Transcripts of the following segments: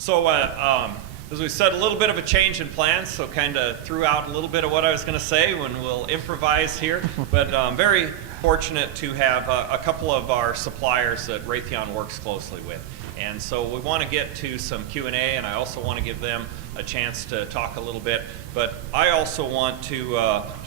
So as we said, a little bit of a change in plans, so kind of threw out a little bit of what I was going to say when we'll improvise here. But very fortunate to have a couple of our suppliers that Raytheon works closely with. And so we want to get to some Q&A, and I also want to give them a chance to talk a little bit. But I also want to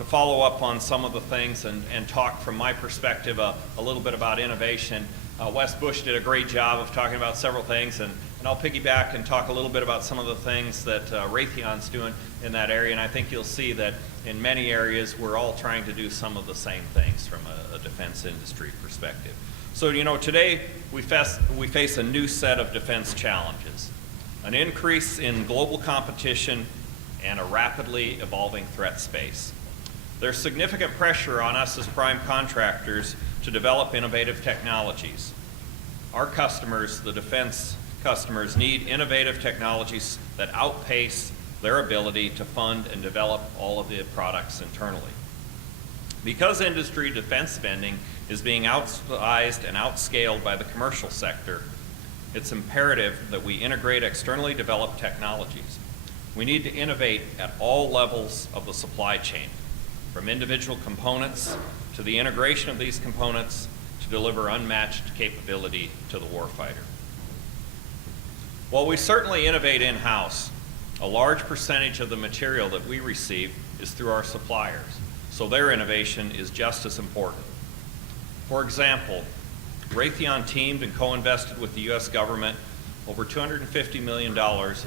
follow up on some of the things and talk from my perspective a little bit about innovation. Wes Bush did a great job of talking about several things, and I'll piggyback and talk a little bit about some of the things that Raytheon's doing in that area. And I think you'll see that in many areas we're all trying to do some of the same things from a defense industry perspective. So, you know, today we face a new set of defense challenges, an increase in global competition and a rapidly evolving threat space. There's significant pressure on us as prime contractors to develop innovative technologies. Our customers, the defense customers, need innovative technologies that outpace their ability to fund and develop all of the products internally. Because industry defense spending is being outsized and outscaled by the commercial sector, it's imperative that we integrate externally developed technologies. We need to innovate at all levels of the supply chain, from individual components to the integration of these components to deliver unmatched capability to the warfighter. While we certainly innovate in-house, a large percentage of the material that we receive is through our suppliers, so their innovation is just as important. For example, Raytheon teamed and co-invested with the U.S. government over $250 million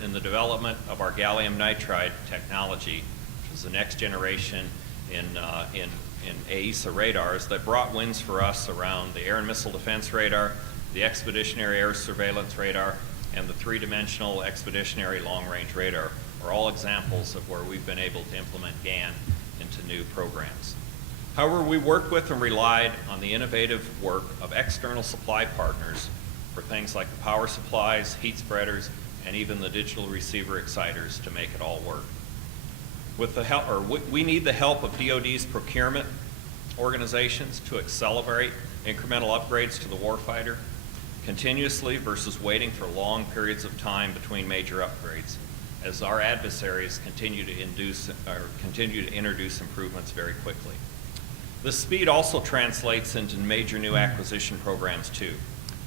in the development of our gallium nitride technology, which is the next generation in AESA radars that brought wins for us around the air and missile defense radar, the expeditionary air surveillance radar, and the three-dimensional expeditionary long-range radar are all examples of where we've been able to implement GaN into new programs. However, we worked with and relied on the innovative work of external supply partners for things like the power supplies, heat spreaders, and even the digital receiver exciters to make it all work. With the help, we need the help of DoD's procurement organizations to accelerate incremental upgrades to the warfighter continuously versus waiting for long periods of time between major upgrades, as our adversaries continue to introduce improvements very quickly. This speed also translates into major new acquisition programs too.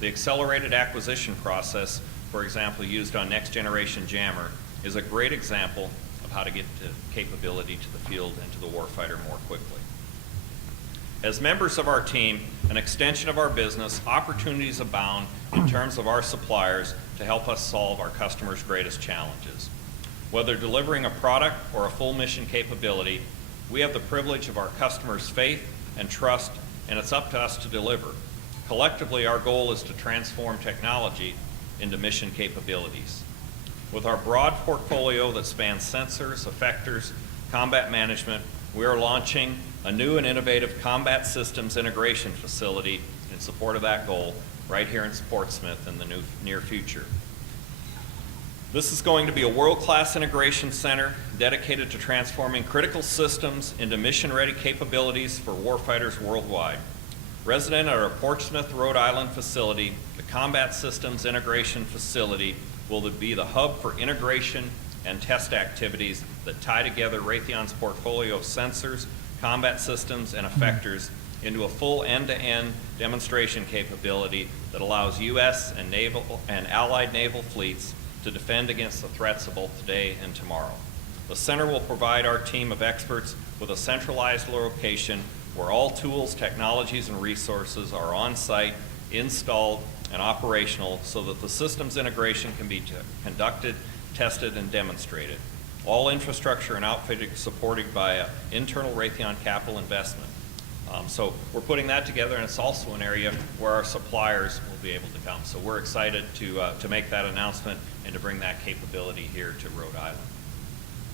The accelerated acquisition process, for example, used on Next Generation Jammer, is a great example of how to get capability to the field and to the warfighter more quickly. As members of our team, an extension of our business, opportunities abound in terms of our suppliers to help us solve our customers' greatest challenges. Whether delivering a product or a full mission capability, we have the privilege of our customers' faith and trust, and it's up to us to deliver. Collectively, our goal is to transform technology into mission capabilities. With our broad portfolio that spans sensors, effectors, combat management, we are launching a new and innovative combat systems integration facility in support of that goal right here in Portsmouth in the near future. This is going to be a world-class integration center dedicated to transforming critical systems into mission-ready capabilities for warfighters worldwide. Resident at our Portsmouth, Rhode Island facility, the Combat Systems Integration Facility will be the hub for integration and test activities that tie together Raytheon's portfolio of sensors, combat systems, and effectors into a full end-to-end demonstration capability that allows U.S. and naval and allied naval fleets to defend against the threats of both today and tomorrow. The center will provide our team of experts with a centralized location where all tools, technologies, and resources are on site, installed, and operational so that the systems integration can be conducted, tested, and demonstrated. All infrastructure and outfitting supported by internal Raytheon capital investment. So we're putting that together, and it's also an area where our suppliers will be able to come. So we're excited to make that announcement and to bring that capability here to Rhode Island.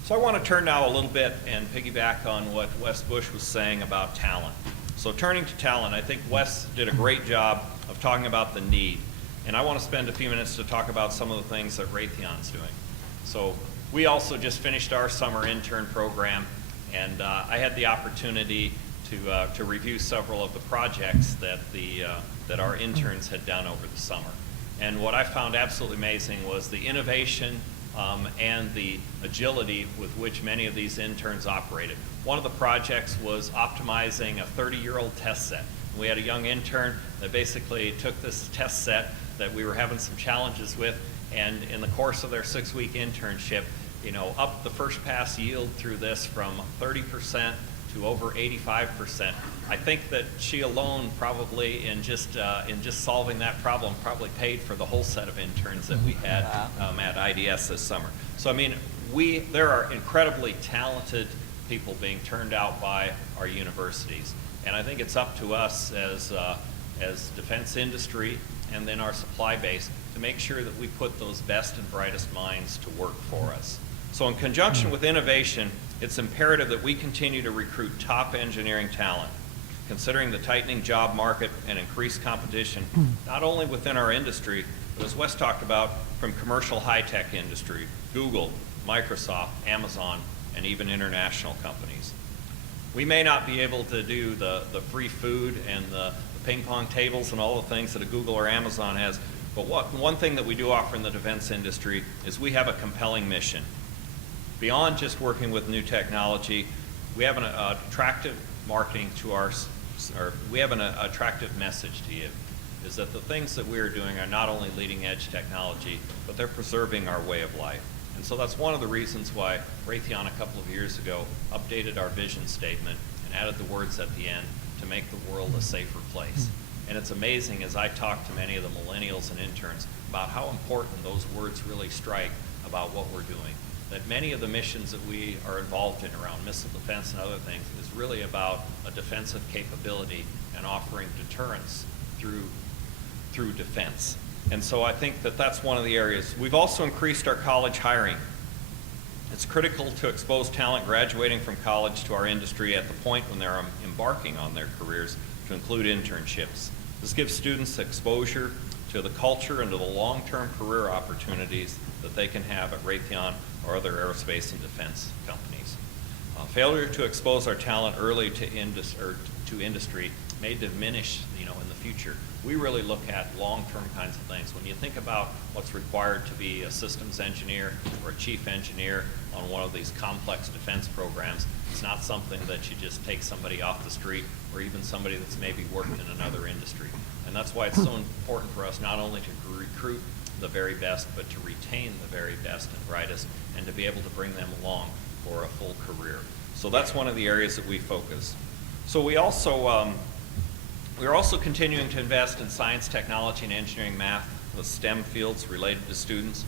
So I want to turn now a little bit and piggyback on what Wes Bush was saying about talent. So turning to talent, I think Wes did a great job of talking about the need. And I want to spend a few minutes to talk about some of the things that Raytheon's doing. So we also just finished our summer intern program, and I had the opportunity to review several of the projects that our interns had done over the summer. And what I found absolutely amazing was the innovation and the agility with which many of these interns operated. One of the projects was optimizing a 30-year-old test set. We had a young intern that basically took this test set that we were having some challenges with, and in the course of their 6-week internship, up the first pass yield through this from 30% to over 85%. I think that she alone probably in just solving that problem probably paid for the whole set of interns that we had at IDS this summer. So I mean, there are incredibly talented people being turned out by our universities, and I think it's up to us as defense industry and then our supply base to make sure that we put those best and brightest minds to work for us. So in conjunction with innovation, it's imperative that we continue to recruit top engineering talent, considering the tightening job market and increased competition, not only within our industry, but as Wes talked about, from commercial high-tech industry, Google, Microsoft, Amazon, and even international companies. We may not be able to do the free food and the ping pong tables and all the things that a Google or Amazon has, but one thing that we do offer in the defense industry is we have a compelling mission. Beyond just working with new technology, we have an attractive marketing to we have an attractive message to you, is that the things that we are doing are not only leading edge technology, but they're preserving our way of life. And so that's one of the reasons why Raytheon a couple of years ago updated our vision statement and added the words at the end to make the world a safer place. And it's amazing as I talk to many of the millennials and interns about how important those words really strike about what we're doing. That many of the missions that we are involved in around missile defense and other things is really about a defensive capability and offering deterrence through defense. And so I think that that's one of the areas. We've also increased our college hiring. It's critical to expose talent graduating from college to our industry at the point when they're embarking on their careers, to include internships. This gives students exposure to the culture and to the long-term career opportunities that they can have at Raytheon or other aerospace and defense companies. Failure to expose our talent early to industry may diminish, in the future. We really look at long-term kinds of things. When you think about what's required to be a systems engineer or a chief engineer on one of these complex defense programs, it's not something that you just take somebody off the street or even somebody that's maybe worked in another industry. And that's why it's so important for us not only to recruit the very best, but to retain the very best and brightest, and to be able to bring them along for a full career. So that's one of the areas that we focus. So we're also continuing to invest in science, technology, and engineering math, the STEM fields related to students.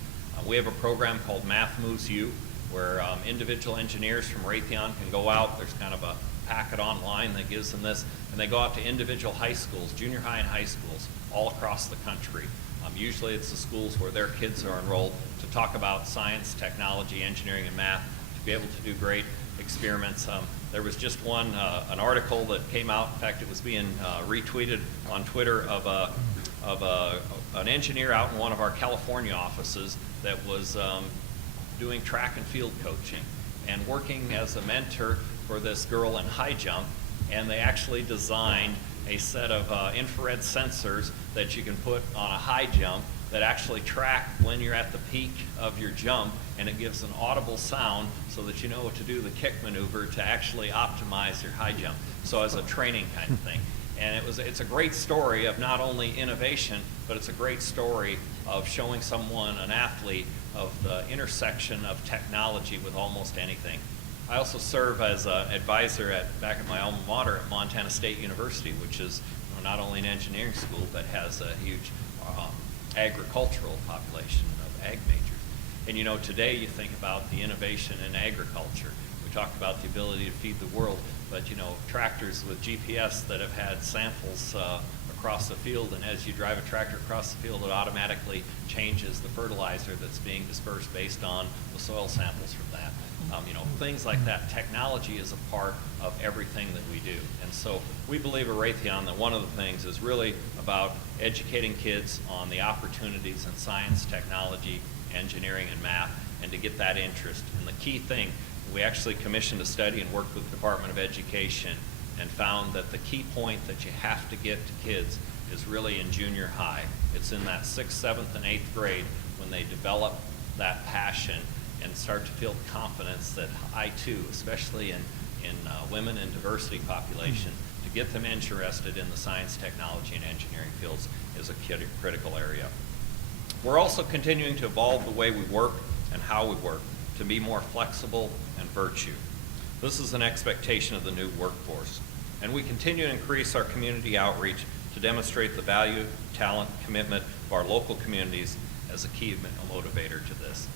We have a program called Math Moves You, where individual engineers from Raytheon can go out. There's kind of a packet online that gives them this, and they go out to individual high schools, junior high and high schools, all across the country. Usually it's the schools where their kids are enrolled, to talk about science, technology, engineering, and math, to be able to do great experiments. There was just an article that came out. In fact, it was being retweeted on Twitter of an engineer out in one of our California offices that was doing track and field coaching and working as a mentor for this girl in high jump. And they actually designed a set of infrared sensors that you can put on a high jump that actually track when you're at the peak of your jump, and it gives an audible sound so that you know what to do the kick maneuver to actually optimize your high jump. So as a training kind of thing. And it's a great story of not only innovation, but it's a great story of showing someone, an athlete, of the intersection of technology with almost anything. I also serve as an advisor back at my alma mater at Montana State University, which is not only an engineering school, but has a huge agricultural population of ag majors. And today you think about the innovation in agriculture. We talked about the ability to feed the world, but tractors with GPS that have had samples across the field, and as you drive a tractor across the field, it automatically changes the fertilizer that's being dispersed based on the soil samples from that. Things like that. Technology is a part of everything that we do. And so we believe at Raytheon that one of the things is really about educating kids on the opportunities in science, technology, engineering, and math, and to get that interest. And the key thing, we actually commissioned a study and worked with the Department of Education and found that the key point that you have to get to kids is really in junior high. It's in that 6th, 7th, and 8th grade when they develop that passion and start to feel confidence that I too, especially in women and diversity population, to get them interested in the science, technology, and engineering fields is a critical area. We're also continuing to evolve the way we work and how we work to be more flexible and virtue. This is an expectation of the new workforce, and we continue to increase our community outreach to demonstrate the value, talent, commitment of our local communities as a key motivator to this.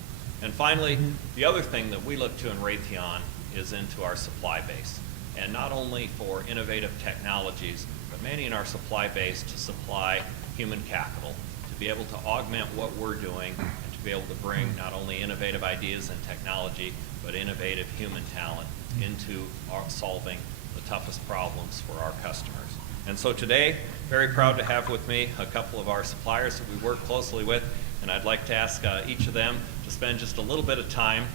And finally, the other thing that we look to in Raytheon is into our supply base, and not only for innovative technologies, but mainly in our supply base to supply human capital, to be able to augment what we're doing, and to be able to bring not only innovative ideas and technology, but innovative human talent into solving the toughest problems for our customers. And so today, very proud to have with me a couple of our suppliers that we work closely with, and I'd like to ask each of them to spend just a little bit of time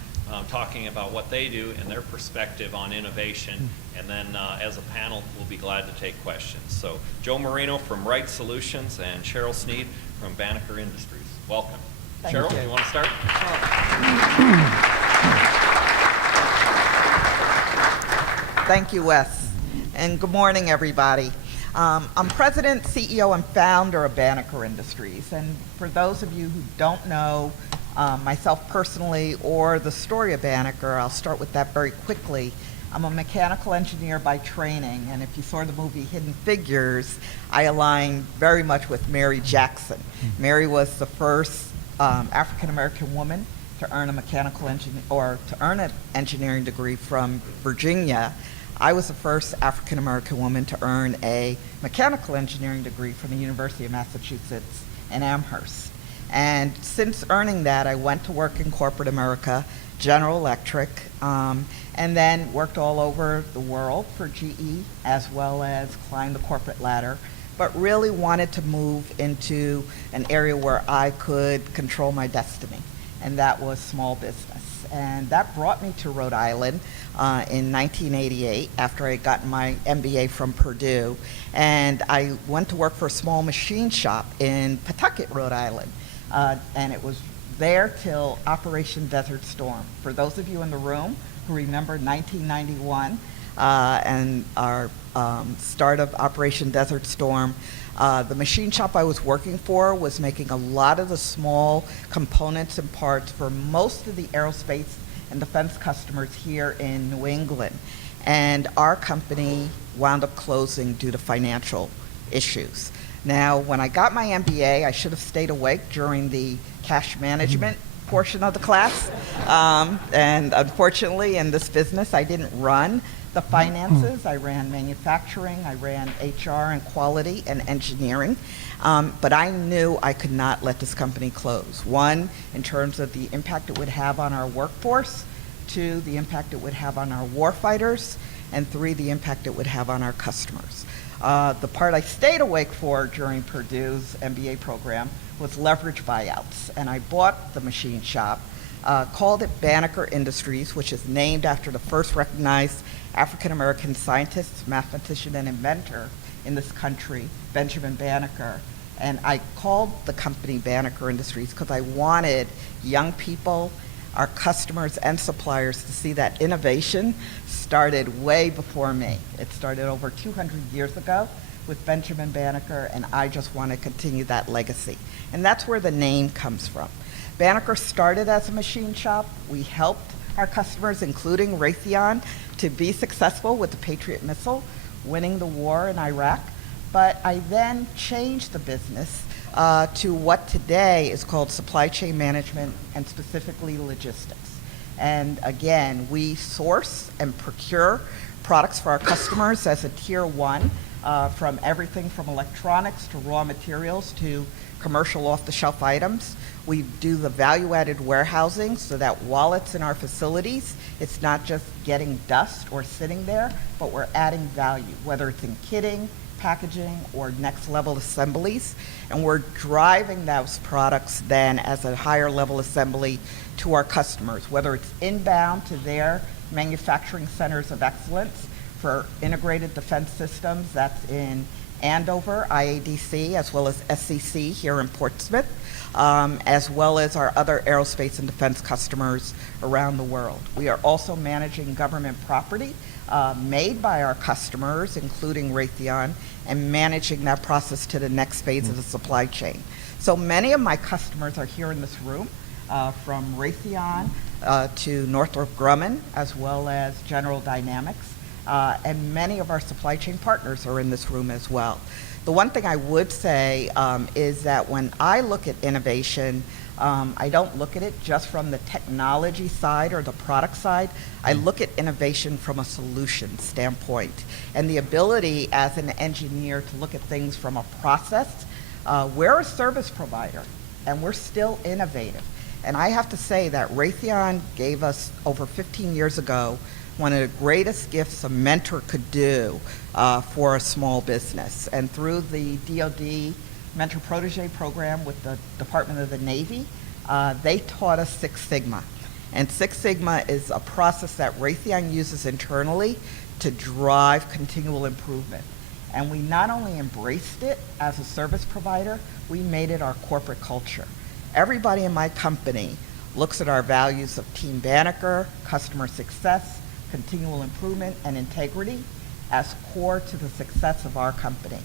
talking about what they do and their perspective on innovation, and then as a panel, we'll be glad to take questions. So Joe Marino from Wright Solutions and Cheryl Sneed from Banneker Industries. Welcome. Thank Cheryl, you. do you want to start? Thank you, Wes. And good morning, everybody. I'm President, CEO, and founder of Banneker Industries. And for those of you who don't know myself personally or the story of Banneker, I'll start with that very quickly. I'm a mechanical engineer by training, and if you saw the movie Hidden Figures, I align very much with Mary Jackson. Mary was the first African-American woman to earn a an engineering degree from Virginia. I was the first African-American woman to earn a mechanical engineering degree from the University of Massachusetts in Amherst. And since earning that, I went to work in corporate America, General Electric, and then worked all over the world for GE, as well as climbed the corporate ladder, but really wanted to move into an area where I could control my destiny, and that was small business. And that brought me to Rhode Island in 1988 after I had gotten my MBA from Purdue. And I went to work for a small machine shop in Pawtucket, Rhode Island. And it was there till Operation Desert Storm. For those of you in the room who remember 1991 and our start of Operation Desert Storm, the machine shop I was working for was making a lot of the small components and parts for most of the aerospace and defense customers here in New England. And our company wound up closing due to financial issues. Now, when I got my MBA, I should have stayed awake during the cash management portion of the class. And unfortunately, in this business, I didn't run the finances. I ran manufacturing, I ran HR and quality and engineering, but I knew I could not let this company close. One, in terms of the impact it would have on our workforce. Two, the impact it would have on our warfighters. And three, the impact it would have on our customers. The part I stayed awake for during Purdue's MBA program was leverage buyouts, and I bought the machine shop, called it Banneker Industries, which is named after the first recognized African-American scientist, mathematician, and inventor in this country, Benjamin Banneker. And I called the company Banneker Industries because I wanted young people, our customers and suppliers, to see that innovation started way before me. It started over 200 years ago with Benjamin Banneker, and I just want to continue that legacy. And that's where the name comes from. Banneker started as a machine shop. We helped our customers, including Raytheon, to be successful with the Patriot missile, winning the war in Iraq. But I then changed the business to what today is called supply chain management and specifically logistics. And again, we source and procure products for our customers as a tier one, from everything from electronics to raw materials to commercial off-the-shelf items. We do the value-added warehousing so that while it's in our facilities, it's not just getting dust or sitting there, but we're adding value, whether it's in kitting, packaging, or next-level assemblies. And we're driving those products then as a higher-level assembly to our customers, whether it's inbound to their manufacturing centers of excellence for integrated defense systems, that's in Andover, IADC, as well as SEC here in Portsmouth, as well as our other aerospace and defense customers around the world. We are also managing government property made by our customers, including Raytheon, and managing that process to the next phase of the supply chain. So many of my customers are here in this room, from Raytheon to Northrop Grumman, as well as General Dynamics, and many of our supply chain partners are in this room as well. The one thing I would say is that when I look at innovation, I don't look at it just from the technology side or the product side. I look at innovation from a solution standpoint, and the ability as an engineer to look at things from a process. We're a service provider, and we're still innovative. And I have to say that Raytheon gave us, over 15 years ago, one of the greatest gifts a mentor could do for a small business. And through the DoD Mentor Protege program with the Department of the Navy, they taught us Six Sigma. And Six Sigma is a process that Raytheon uses internally to drive continual improvement. And we not only embraced it as a service provider, we made it our corporate culture. Everybody in my company looks at our values of Team Banneker, customer success, continual improvement, and integrity as core to the success of our company.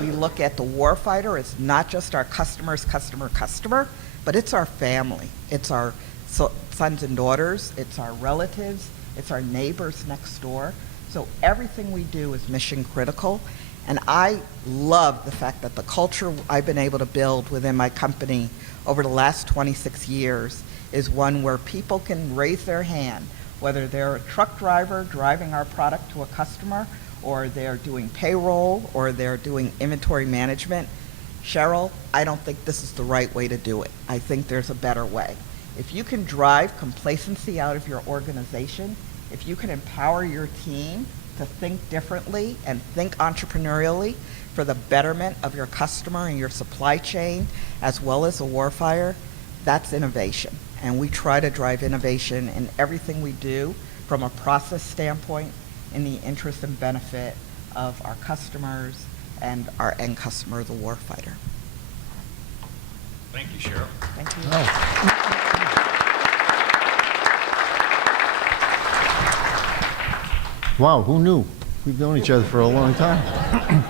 We look at the warfighter as not just our customer's customer, but it's our family. It's our sons and daughters, it's our relatives, it's our neighbors next door. So everything we do is mission critical. And I love the fact that the culture I've been able to build within my company over the last 26 years is one where people can raise their hand, whether they're a truck driver driving our product to a customer, or they're doing payroll, or they're doing inventory management. Cheryl, I don't think this is the right way to do it. I think there's a better way. If you can drive complacency out of your organization, if you can empower your team to think differently and think entrepreneurially for the betterment of your customer and your supply chain, as well as the warfighter, that's innovation. And we try to drive innovation in everything we do from a process standpoint in the interest and benefit of our customers and our end customer, the warfighter. Thank you, Cheryl. Thank you. Oh. Wow, who knew? We've known each other for a long time.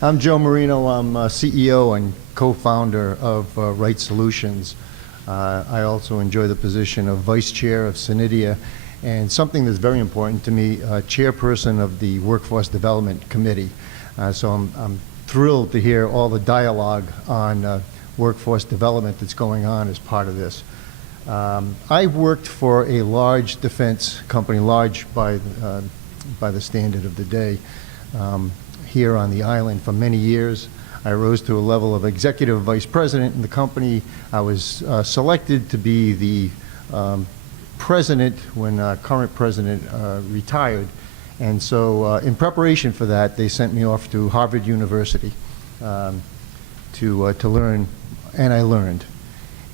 I'm Joe Marino. I'm CEO and co-founder of Right Solutions. I also enjoy the position of Vice Chair of SENEDIA, and something that's very important to me, Chairperson of the Workforce Development Committee. So I'm thrilled to hear all the dialogue on workforce development that's going on as part of this. I worked for a large defense company, large by the standard of the day, here on the island for many years. I rose to a level of executive vice president in the company. I was selected to be the president when current president retired. And so in preparation for that, they sent me off to Harvard University to learn, and I learned.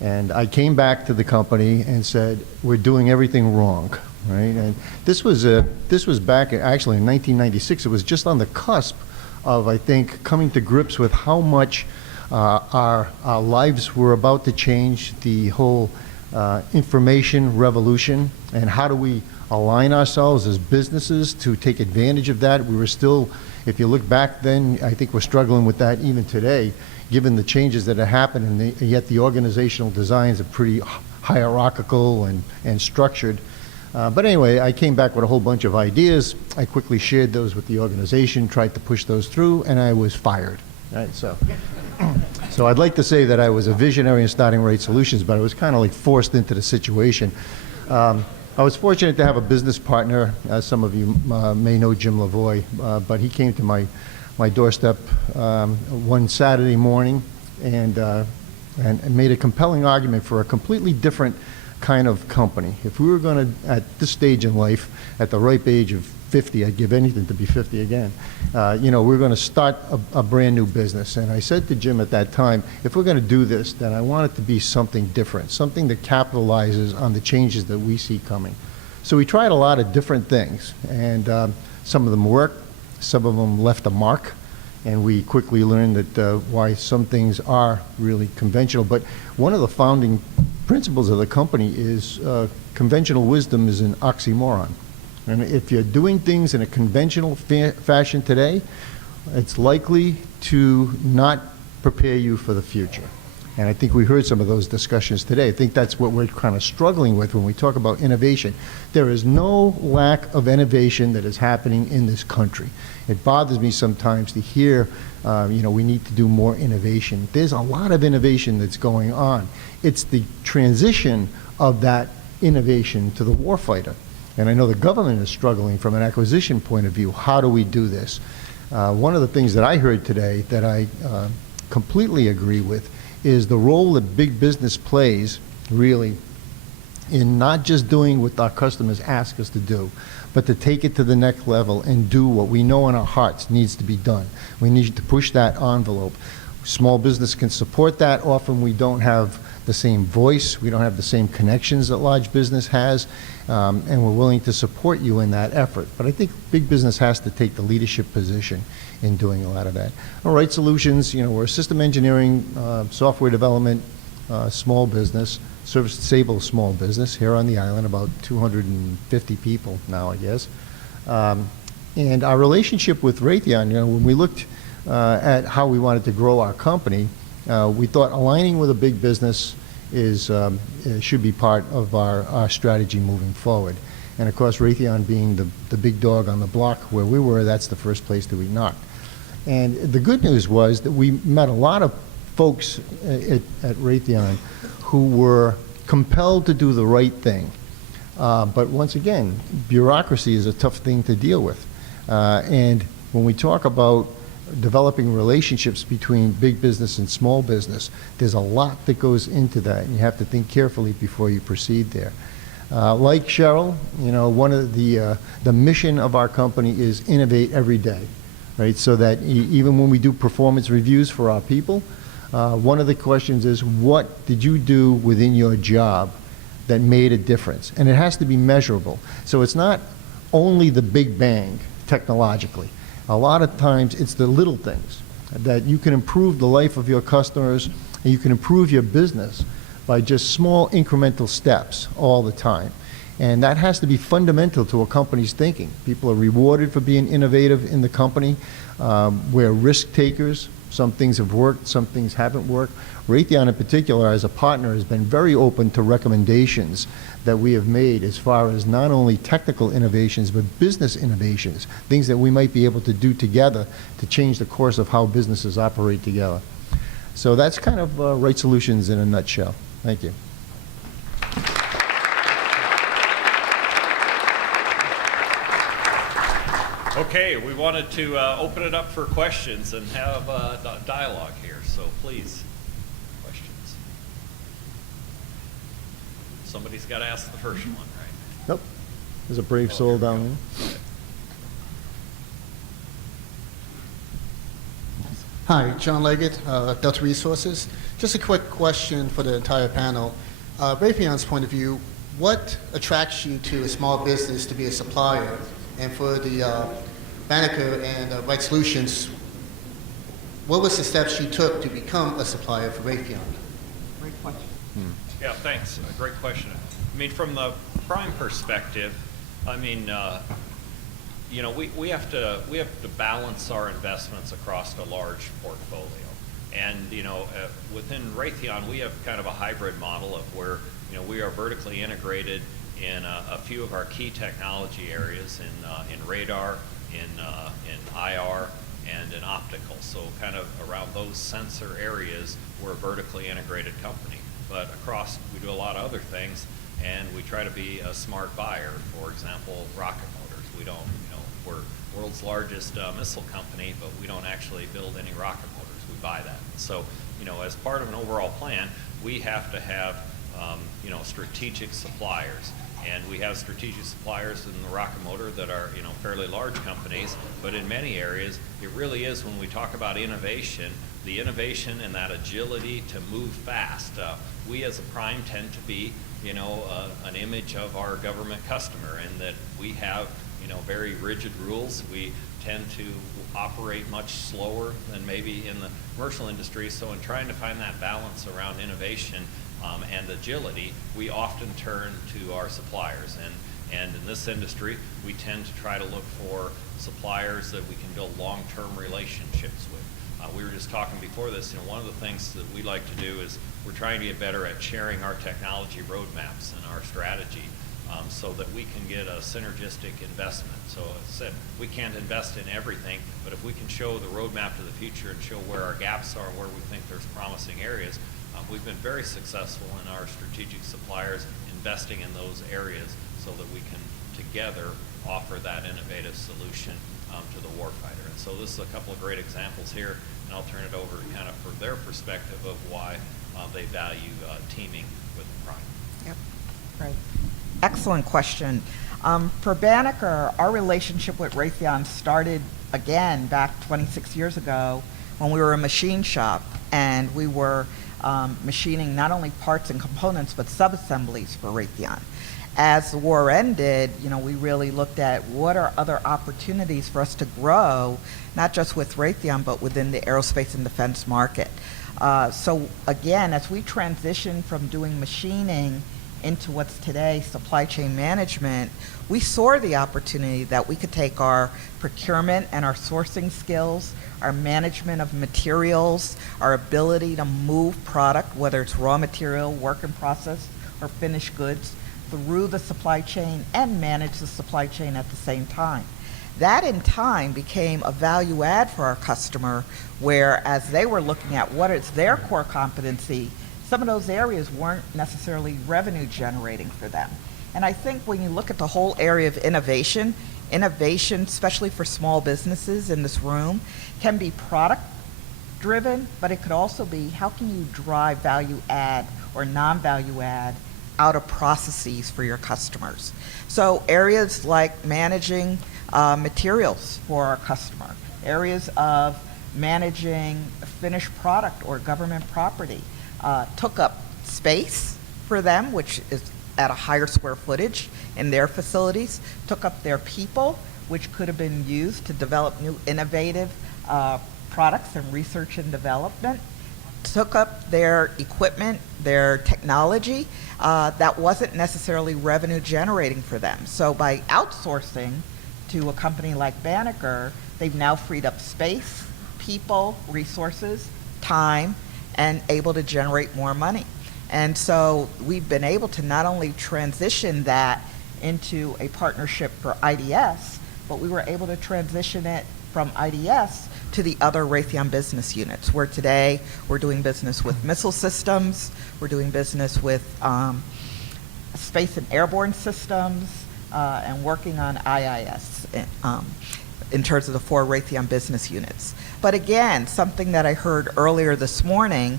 And I came back to the company and said, we're doing everything wrong, right? And this was back actually in 1996. It was just on the cusp of, I think, coming to grips with how much our lives were about to change, the whole information revolution, and how do we align ourselves as businesses to take advantage of that. We were still, if you look back then, I think we're struggling with that even today, given the changes that have happened, and yet the organizational designs are pretty hierarchical and structured. But anyway, I came back with a whole bunch of ideas. I quickly shared those with the organization, tried to push those through, and I was fired. Right, so I'd like to say that I was a visionary in starting Right Solutions, but I was kind of like forced into the situation. I was fortunate to have a business partner. Some of you may know Jim Lavoie, but he came to my doorstep one Saturday morning and made a compelling argument for a completely different kind of company. If we were going to, at this stage in life, at the ripe age of 50, I'd give anything to be 50 again, we're going to start a brand new business. And I said to Jim at that time, if we're going to do this, then I want it to be something different, something that capitalizes on the changes that we see coming. So we tried a lot of different things, and some of them worked, Some of them left a mark, and we quickly learned that why some things are really conventional. But one of the founding principles of the company is conventional wisdom is an oxymoron. And if you're doing things in a conventional fashion today, it's likely to not prepare you for the future. And I think we heard some of those discussions today. I think that's what we're kind of struggling with when we talk about innovation. There is no lack of innovation that is happening in this country. It bothers me sometimes to hear, we need to do more innovation. There's a lot of innovation that's going on. It's the transition of that innovation to the warfighter. And I know the government is struggling from an acquisition point of view. How do we do this? One of the things that I heard today that I completely agree with is the role that big business plays, really, in not just doing what our customers ask us to do, but to take it to the next level and do what we know in our hearts needs to be done. We need to push that envelope. Small business can support that. Often we don't have the same voice, we don't have the same connections that large business has, and we're willing to support you in that effort. But I think big business has to take the leadership position in doing a lot of that. All right, solutions, we're a system engineering, software development, small business, service-disabled small business here on the island, about 250 people now, I guess. And our relationship with Raytheon, when we looked at how we wanted to grow our company, we thought aligning with a big business should be part of our strategy moving forward. And of course, Raytheon being the big dog on the block where we were, that's the first place that we knocked. And the good news was that we met a lot of folks at Raytheon who were compelled to do the right thing. But once again, bureaucracy is a tough thing to deal with. And when we talk about developing relationships between big business and small business, there's a lot that goes into that, and you have to think carefully before you proceed there. Like Cheryl, one of the mission of our company is innovate every day, right? So that even when we do performance reviews for our people, one of the questions is, what did you do within your job that made a difference? And it has to be measurable. So it's not only the big bang technologically. A lot of times it's the little things that you can improve the life of your customers, and you can improve your business by just small incremental steps all the time. And that has to be fundamental to a company's thinking. People are rewarded for being innovative in the company. We're risk takers. Some things have worked, some things haven't worked. Raytheon in particular, as a partner, has been very open to recommendations that we have made as far as not only technical innovations, but business innovations, things that we might be able to do together to change the course of how businesses operate together. So that's kind of Right Solutions in a nutshell. Thank you. Okay, we wanted to open it up for questions and have a dialogue here, so please, questions. Somebody's got to ask the first one, right? Nope. There's a brave soul down there. Hi, John Leggett, Delta Resources. Just a quick question for the entire panel. Raytheon's point of view, what attracts you to a small business to be a supplier? And for the Banneker and Right Solutions, what was the steps you took to become a supplier for Raytheon? Great question. Yeah, thanks. Great question. I mean, from the prime perspective, I mean, we have to balance our investments across a large portfolio. And within Raytheon, we have kind of a hybrid model of where we are vertically integrated in a few of our key technology areas in radar, in IR, and in optical. So kind of around those sensor areas, we're a vertically integrated company. But across, we do a lot of other things, and we try to be a smart buyer. For example, rocket motors. We don't, we're world's largest missile company, but we don't actually build any rocket motors. We buy that. So, as part of an overall plan, we have to have, strategic suppliers. And we have strategic suppliers in the rocket motor that are, fairly large companies. But in many areas, it really is, when we talk about innovation, the innovation and that agility to move fast. We as a prime tend to be, an image of our government customer, and that we have, very rigid rules. We tend to operate much slower than maybe in the commercial industry. So in trying to find that balance around innovation and agility, we often turn to our suppliers. And in this industry, we tend to try to look for suppliers that we can build long-term relationships with. We were just talking before this, one of the things that we like to do is we're trying to get better at sharing our technology roadmaps and our strategy so that we can get a synergistic investment. So as I said, we can't invest in everything, but if we can show the roadmap to the future and show where our gaps are, where we think there's promising areas, we've been very successful in our strategic suppliers investing in those areas so that we can together offer that innovative solution to the warfighter. And so this is a couple of great examples here, and I'll turn it over kind of for their perspective of why they value teaming with the prime. Yep, right. Excellent question. For Banneker, our relationship with Raytheon started again back 26 years ago when we were a machine shop, and we were machining not only parts and components but subassemblies for Raytheon. As the war ended, we really looked at what are other opportunities for us to grow, not just with Raytheon, but within the aerospace and defense market. So again, as we transitioned from doing machining into what's today supply chain management, we saw the opportunity that we could take our procurement and our sourcing skills, our management of materials, our ability to move product, whether it's raw material, work in process, or finished goods, through the supply chain and manage the supply chain at the same time. That in time became a value add for our customer, where as they were looking at what is their core competency, some of those areas weren't necessarily revenue generating for them. And I think when you look at the whole area of innovation, especially for small businesses in this room, can be product driven, but it could also be how can you drive value add or non-value add out of processes for your customers. So areas like managing materials for our customer, areas of managing finished product or government property, took up space for them, which is at a higher square footage in their facilities, took up their people, which could have been used to develop new innovative products and research and development, took up their equipment, their technology, that wasn't necessarily revenue generating for them. So by outsourcing to a company like Banneker, they've now freed up space, people, resources, time, and able to generate more money. And so we've been able to not only transition that into a partnership for IDS, but we were able to transition it from IDS to the other Raytheon business units, where today we're doing business with missile systems, we're doing business with space and airborne systems, and working on IIS in terms of the 4 Raytheon business units. But again, something that I heard earlier this morning,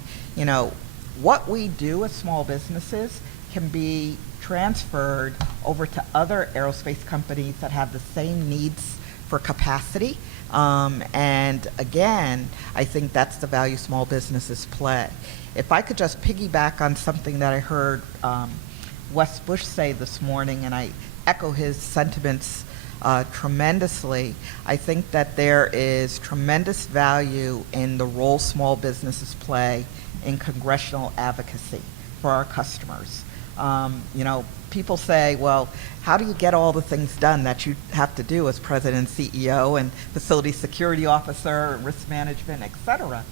what we do as small businesses can be transferred over to other aerospace companies that have the same needs for capacity. And again, I think that's the value small businesses play. If I could just piggyback on something that I heard Wes Bush say this morning, and I echo his sentiments tremendously, I think that there is tremendous value in the role small businesses play in congressional advocacy for our customers. People say, well, how do you get all the things done that you have to do as president and CEO and facility security officer and risk management, et cetera?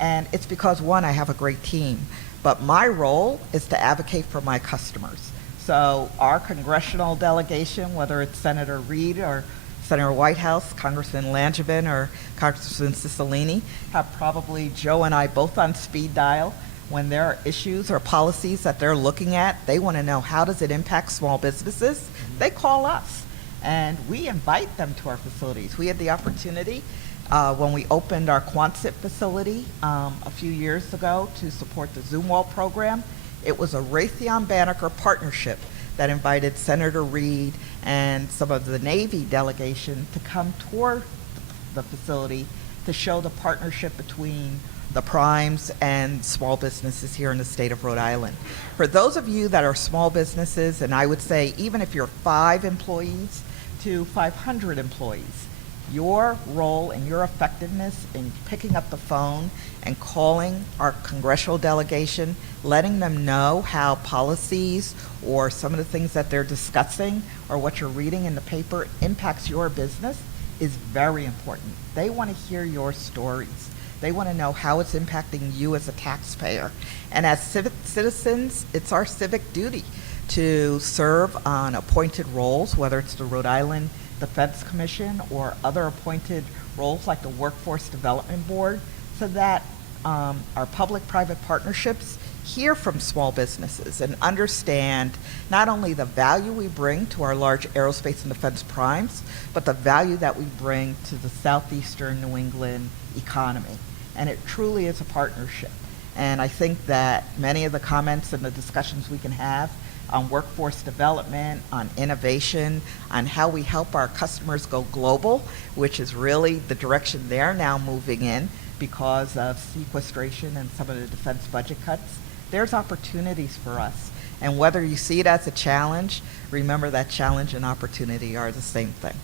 And it's because, one, I have a great team, but my role is to advocate for my customers. So our congressional delegation, whether it's Senator Reid or Senator Whitehouse, Congressman Langevin or Congressman Cicilline, have probably Joe and I both on speed dial. When there are issues or policies that they're looking at, they want to know how does it impact small businesses. They call us, and we invite them to our facilities. We had the opportunity when we opened our Quonset facility a few years ago to support the Zoomwall program. It was a Raytheon Banneker partnership that invited Senator Reid and some of the Navy delegation to come tour the facility to show the partnership between the primes and small businesses here in the state of Rhode Island. For those of you that are small businesses, and I would say even if you're 5 employees to 500 employees, Your role and your effectiveness in picking up the phone and calling our congressional delegation, letting them know how policies or some of the things that they're discussing or what you're reading in the paper impacts your business is very important. They want to hear your stories. They want to know how it's impacting you as a taxpayer. And as citizens, it's our civic duty to serve on appointed roles, whether it's the Rhode Island Defense Commission or other appointed roles like the Workforce Development Board, so that our public-private partnerships hear from small businesses and understand not only the value we bring to our large aerospace and defense primes, but the value that we bring to the southeastern New England economy. And it truly is a partnership. And I think that many of the comments and the discussions we can have on workforce development, on innovation, on how we help our customers go global, which is really the direction they're now moving in because of sequestration and some of the defense budget cuts. There's opportunities for us. And whether you see it as a challenge, remember that challenge and opportunity are the same thing.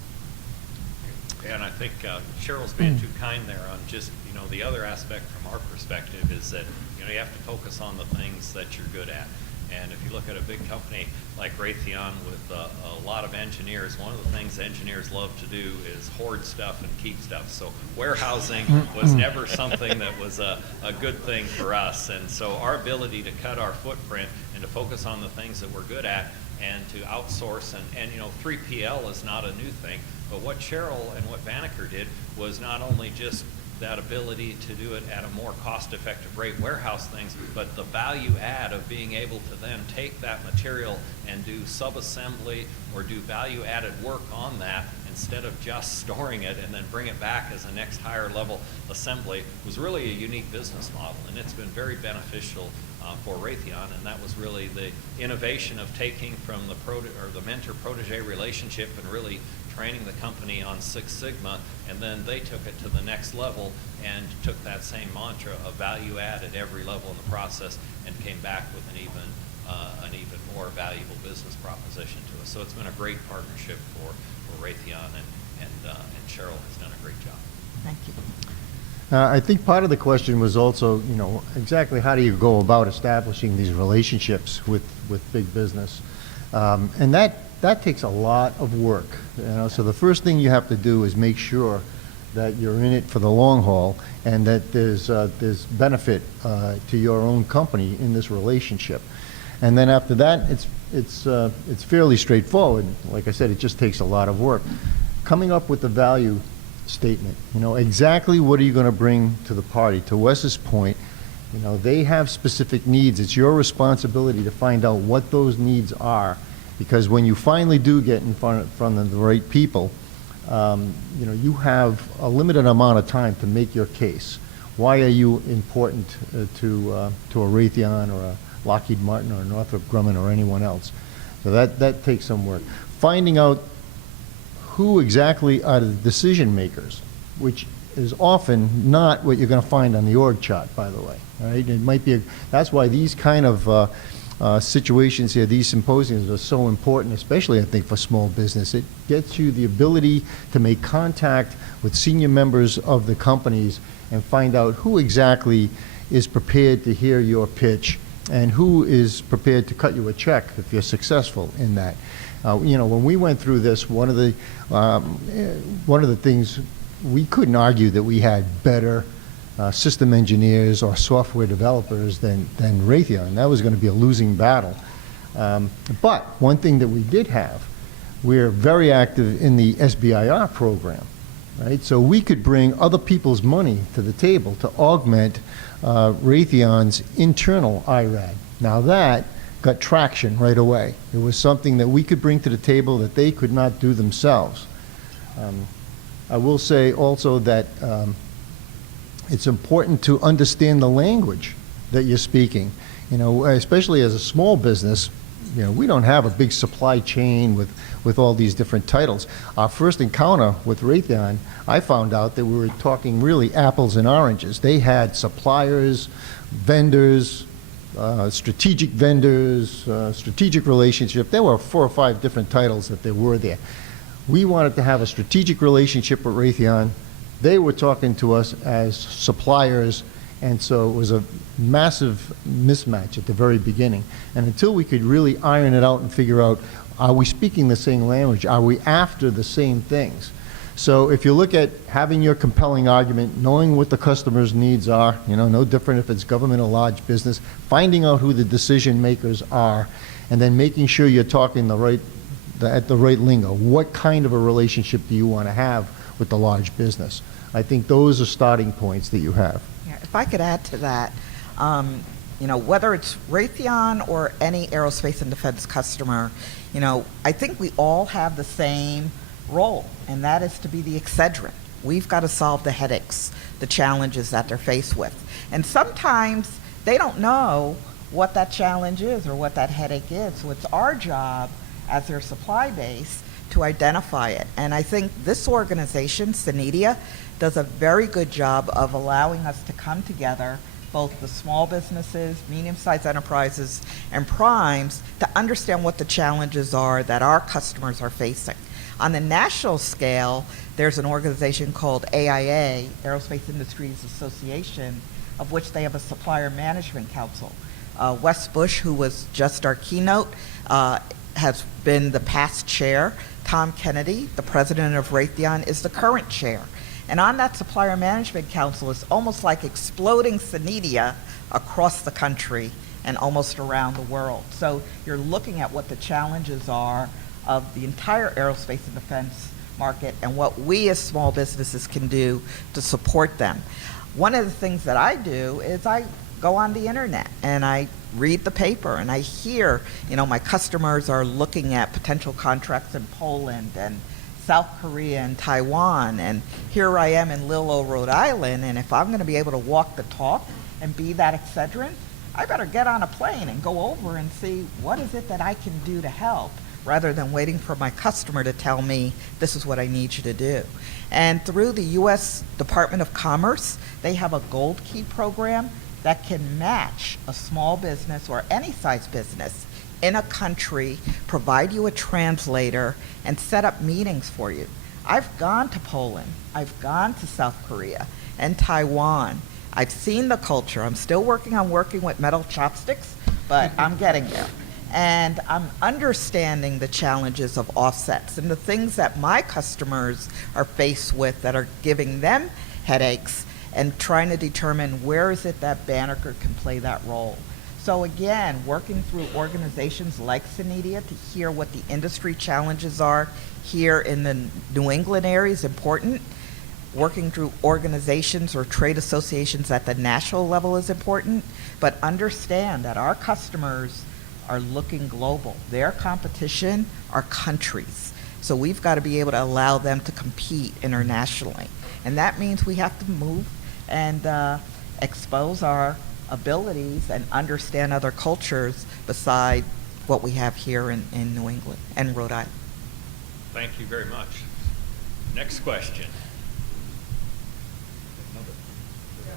And I think Cheryl's being too kind there on just, the other aspect from our perspective is that, you have to focus on the things that you're good at. And if you look at a big company like Raytheon with a lot of engineers, one of the things engineers love to do is hoard stuff and keep stuff. So warehousing was never something that was a good thing for us. And so our ability to cut our footprint and to focus on the things that we're good at and to outsource, and 3PL is not a new thing, but what Cheryl and what Banneker did was not only just that ability to do it at a more cost-effective rate, warehouse things, but the value add of being able to then take that material and do sub-assembly or do value-added work on that instead of just storing it and then bring it back as a next higher level assembly was really a unique business model, and it's been very beneficial for Raytheon, and that was really the innovation of taking from the mentor-protege relationship and really training the company on Six Sigma, and then they took it to the next level and took that same mantra of value add at every level in the process and came back with an even more valuable business proposition to us. So it's been a great partnership for Raytheon, and Cheryl has done a great job. Thank you. I think part of the question was also, exactly how do you go about establishing these relationships with big business? And that takes a lot of work. So the first thing you have to do is make sure that you're in it for the long haul and that there's benefit to your own company in this relationship. And then after that, it's fairly straightforward. Like I said, it just takes a lot of work. Coming up with the value statement, exactly what are you going to bring to the party? To Wes's point, they have specific needs. It's your responsibility to find out what those needs are, because when you finally do get in front of the right people, you have a limited amount of time to make your case. Why are you important to a Raytheon or a Lockheed Martin or a Northrop Grumman or anyone else? So that takes some work. Finding out who exactly are the decision makers, which is often not what you're going to find on the org chart, by the way. Right? It might be that's why these kind of situations here, these symposiums are so important, especially I think for small business. It gets you the ability to make contact with senior members of the companies and find out who exactly is prepared to hear your pitch and who is prepared to cut you a check if you're successful in that. When we went through this, one of the things we couldn't argue that we had better system engineers or software developers than Raytheon. That was going to be a losing battle. But one thing that we did have, we're very active in the SBIR program, right? So we could bring other people's money to the table to augment Raytheon's internal IRAD. Now that got traction right away. It was something that we could bring to the table that they could not do themselves. I will say also that it's important to understand the language that you're speaking. Especially as a small business, we don't have a big supply chain with all these different titles. Our first encounter with Raytheon, I found out that we were talking really apples and oranges. They had suppliers, vendors, strategic vendors, strategic relationship. There were 4 or 5 different titles that there were there. We wanted to have a strategic relationship with Raytheon. They were talking to us as suppliers, and so it was a massive mismatch at the very beginning. And until we could really iron it out and figure out, are we speaking the same language? Are we after the same things? So if you look at having your compelling argument, knowing what the customer's needs are, no different if it's government or large business, finding out who the decision makers are, and then making sure you're talking at the right lingo. What kind of a relationship do you want to have with the large business? I think those are starting points that you have. Yeah, if I could add to that, whether it's Raytheon or any aerospace and defense customer, I think we all have the same role, and that is to be the Excedrin. We've got to solve the headaches, the challenges that they're faced with. And sometimes they don't know what that challenge is or what that headache is. So it's our job as their supply base to identify it. And I think this organization, SENEDIA, does a very good job of allowing us to come together, both the small businesses, medium-sized enterprises, and primes, to understand what the challenges are that our customers are facing. On the national scale, there's an organization called AIA, Aerospace Industries Association, of which they have a supplier management council. Wes Bush, who was just our keynote, has been the past chair. Tom Kennedy, the president of Raytheon, is the current chair. And on that supplier management council, it's almost like exploding SENEDIA across the country and almost around the world. So you're looking at what the challenges are of the entire aerospace and defense market and what we as small businesses can do to support them. One of the things that I do is I go on the internet and I read the paper and I hear, my customers are looking at potential contracts in Poland and South Korea and Taiwan, and here I am in little old Rhode Island, and if I'm going to be able to walk the talk and be that Excedrin, I better get on a plane and go over and see what is it that I can do to help, rather than waiting for my customer to tell me this is what I need you to do. And through the U.S. Department of Commerce, they have a Gold Key program that can match a small business or any size business in a country, provide you a translator, and set up meetings for you. I've gone to Poland, I've gone to South Korea and Taiwan. I've seen the culture. I'm still working with metal chopsticks, but I'm getting there. And I'm understanding the challenges of offsets and the things that my customers are faced with that are giving them headaches, and trying to determine where is it that Banneker can play that role. So again, working through organizations like SENEDIA to hear what the industry challenges are here in the New England area is important. Working through organizations or trade associations at the national level is important, but understand that our customers are looking global. Their competition are countries. So we've got to be able to allow them to compete internationally. And that means we have to move and expose our abilities and understand other cultures beside what we have here in New England and Rhode Island. Thank you very much. Next question.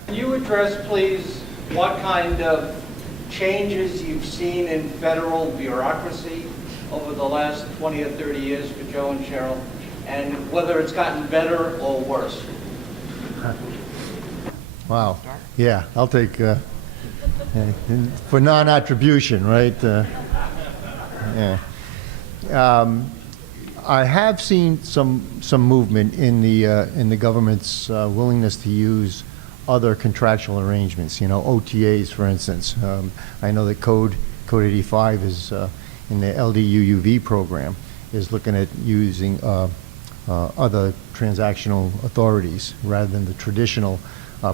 Can you address, please, what kind of changes you've seen in federal bureaucracy over the last 20 or 30 years for Joe and Cheryl, and whether it's gotten better or worse? Wow. Yeah, I'll take for non-attribution, right? Yeah. I have seen some movement in the government's willingness to use other contractual arrangements. OTAs, for instance. I know that Code 85 is in the LDUUV program is looking at using other transactional authorities rather than the traditional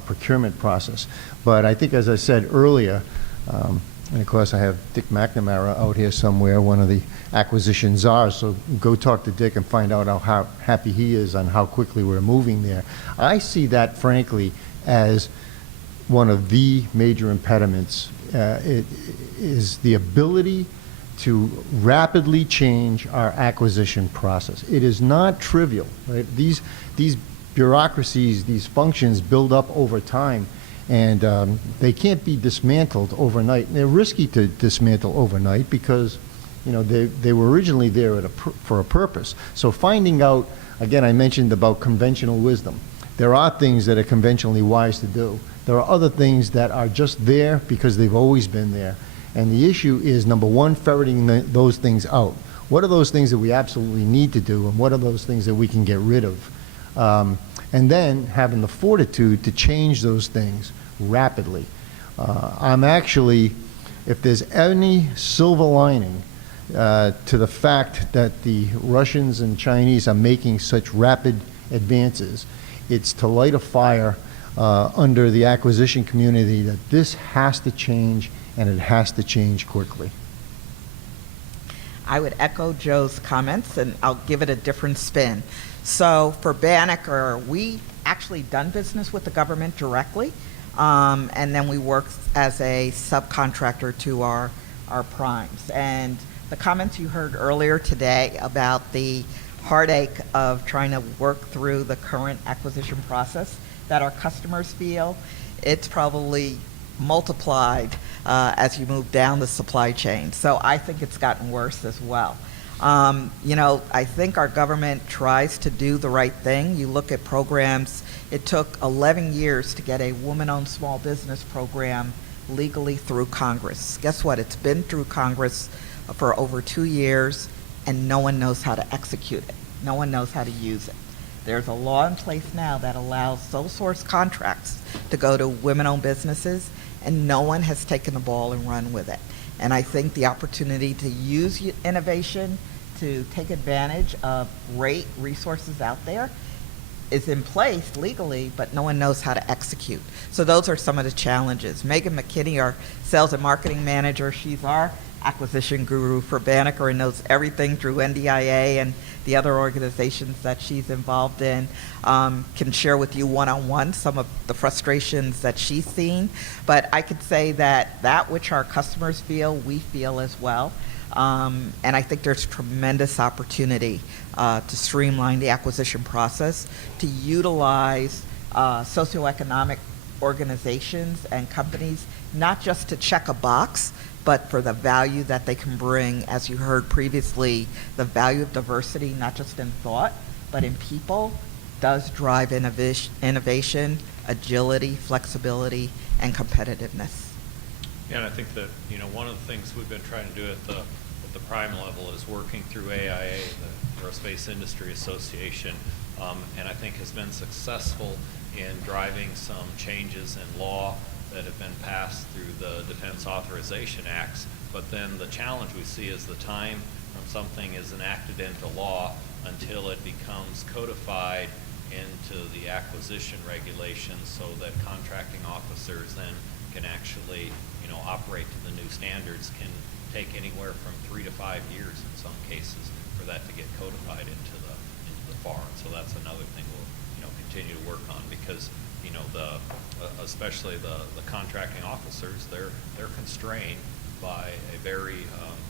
procurement process. But I think, as I said earlier, and of course I have Dick McNamara out here somewhere, one of the acquisition czars, so go talk to Dick and find out how happy he is on how quickly we're moving there. I see that, frankly, as one of the major impediments. It is the ability to rapidly change our acquisition process. It is not trivial, right? These bureaucracies, these functions build up over time, and they can't be dismantled overnight. And they're risky to dismantle overnight because You know, they were originally there for a purpose. So finding out, again, I mentioned about conventional wisdom. There are things that are conventionally wise to do. There are other things that are just there because they've always been there. And the issue is, number one, ferreting those things out. What are those things that we absolutely need to do, and what are those things that we can get rid of? And then having the fortitude to change those things rapidly. I'm actually, if there's any silver lining to the fact that the Russians and Chinese are making such rapid advances, it's to light a fire under the acquisition community that this has to change, and it has to change quickly. I would echo Joe's comments, and I'll give it a different spin. So for Banneker, we actually done business with the government directly, and then we work as a subcontractor to our primes. And the comments you heard earlier today about the heartache of trying to work through the current acquisition process that our customers feel, it's probably multiplied as you move down the supply chain. So I think it's gotten worse as well. You know, I think our government tries to do the right thing. You look at programs, it took 11 years to get a woman-owned small business program legally through Congress. Guess what? It's been through Congress for over 2 years, and no one knows how to execute it. No one knows how to use it. There's a law in place now that allows sole source contracts to go to women-owned businesses, and no one has taken the ball and run with it. And I think the opportunity to use innovation to take advantage of great resources out there is in place legally, but no one knows how to execute. So those are some of the challenges. Megan McKinney, our sales and marketing manager, she's our acquisition guru for Banneker and knows everything through NDIA and the other organizations that she's involved in, can share with you one-on-one some of the frustrations that she's seen. But I could say that which our customers feel, we feel as well. And I think there's tremendous opportunity to streamline the acquisition process, to utilize socioeconomic organizations and companies, not just to check a box, but for the value that they can bring. As you heard previously, the value of diversity, not just in thought, but in people, does drive innovation, agility, flexibility, and competitiveness. Yeah, and I think that, you know, one of the things we've been trying to do at the prime level is working through AIA, the Aerospace Industry Association, and I think has been successful in driving some changes in law that have been passed through the Defense Authorization Acts. But then the challenge we see is the time from something is enacted into law until it becomes codified into the acquisition regulations, so that contracting officers then can actually, you know, operate to the new standards, can take anywhere from 3 to 5 years in some cases for that to get codified into the FAR. And so that's another thing we'll, you know, continue to work on, because, you know, especially the contracting officers, they're constrained by a very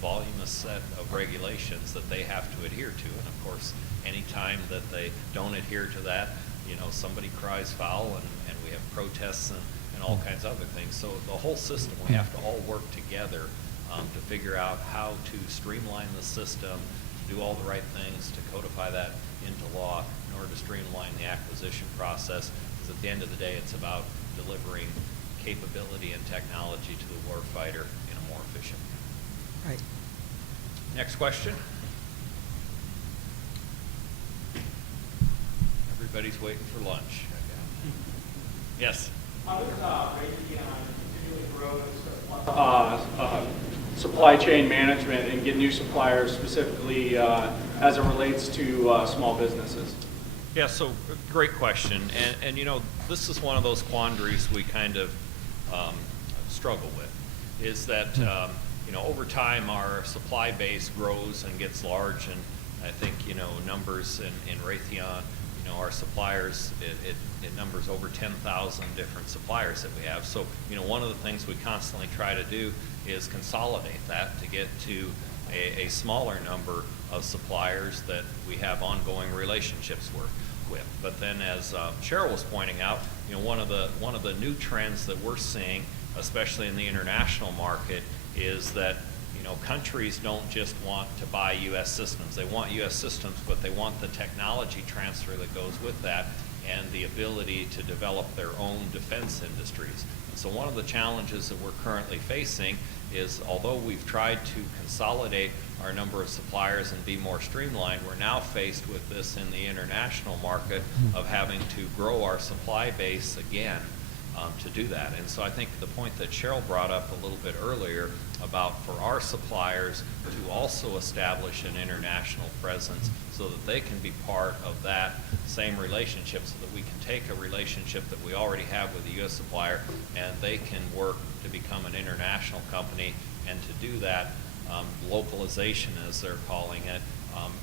voluminous set of regulations that they have to adhere to. And of course, any time that they don't adhere to that, you know, somebody cries foul, and we have protests and all kinds of other things. So the whole system, we have to all work together to figure out how to streamline the system, to do all the right things, to codify that into law in order to streamline the acquisition process. Because at the end of the day, it's about delivering capability and technology to the warfighter in a more efficient manner. Right. Next question. Everybody's waiting for lunch. Yes. How does Raytheon continually grow supply chain management and get new suppliers, specifically as it relates to small businesses? Yeah, so great question. And you know, this is one of those quandaries we kind of struggle with, is that you know, over time our supply base grows and gets large, and I think, you know, numbers in Raytheon, you know, our suppliers, it numbers over 10,000 different suppliers that we have. So, you know, one of the things we constantly try to do is consolidate that to get to a smaller number of suppliers that we have ongoing relationships with. But then, as Cheryl was pointing out, you know, one of the new trends that we're seeing, especially in the international market, is that, you You know, countries don't just want to buy U.S. systems. They want U.S. systems, but they want the technology transfer that goes with that and the ability to develop their own defense industries. And so one of the challenges that we're currently facing is, although we've tried to consolidate our number of suppliers and be more streamlined, we're now faced with this in the international market of having to grow our supply base again to do that. And so I think the point that Cheryl brought up a little bit earlier about for our suppliers to also establish an international presence so that they can be part of that same relationship, so that we can take a relationship that we already have with a U.S. supplier and they can work to become an international company. And to do that, localization, as they're calling it,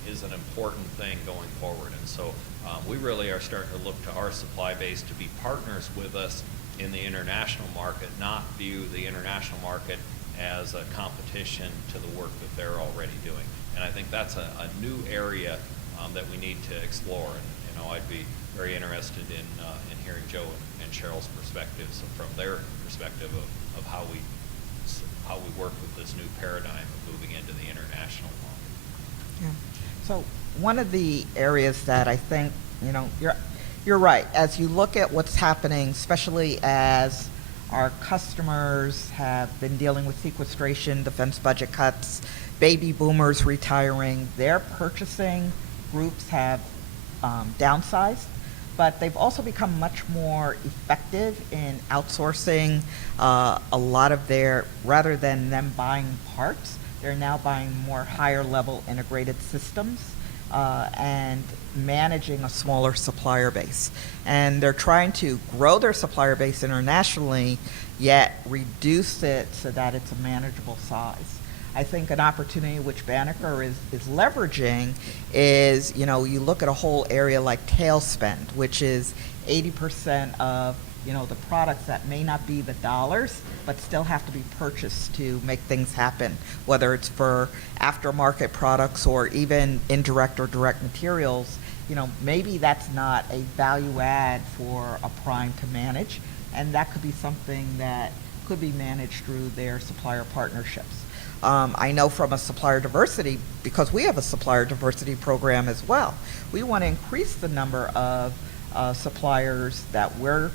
is an important thing going forward. And so we really are starting to look to our supply base to be partners with us in the international market, not view the international market as a competition to the work that they're already doing. And I think that's a new area that we need to explore. And you know, I'd be very interested in hearing Joe and Cheryl's perspectives from their perspective of how we work with this new paradigm of moving into the international market. Yeah. So one of the areas that I think, you know, you're right. As you look at what's happening, especially as our customers have been dealing with sequestration, defense budget cuts, baby boomers retiring, their purchasing groups have downsized, but they've also become much more effective in outsourcing a lot of their, rather than them buying parts, they're now buying more higher level integrated systems and managing a smaller supplier base. And they're trying to grow their supplier base internationally, yet reduce it so that it's a manageable size. I think an opportunity which Banneker is leveraging is, you know, you look at a whole area like tail spend, which is 80% of, you know, the products that may not be the dollars, but still have to be purchased to make things happen, whether it's for aftermarket products or even indirect or direct materials. You know, maybe that's not a value add for a prime to manage, and that could be something that could be managed through their supplier partnerships. I know from a supplier diversity, because we have a supplier diversity program as well, we want to increase the number of suppliers that we're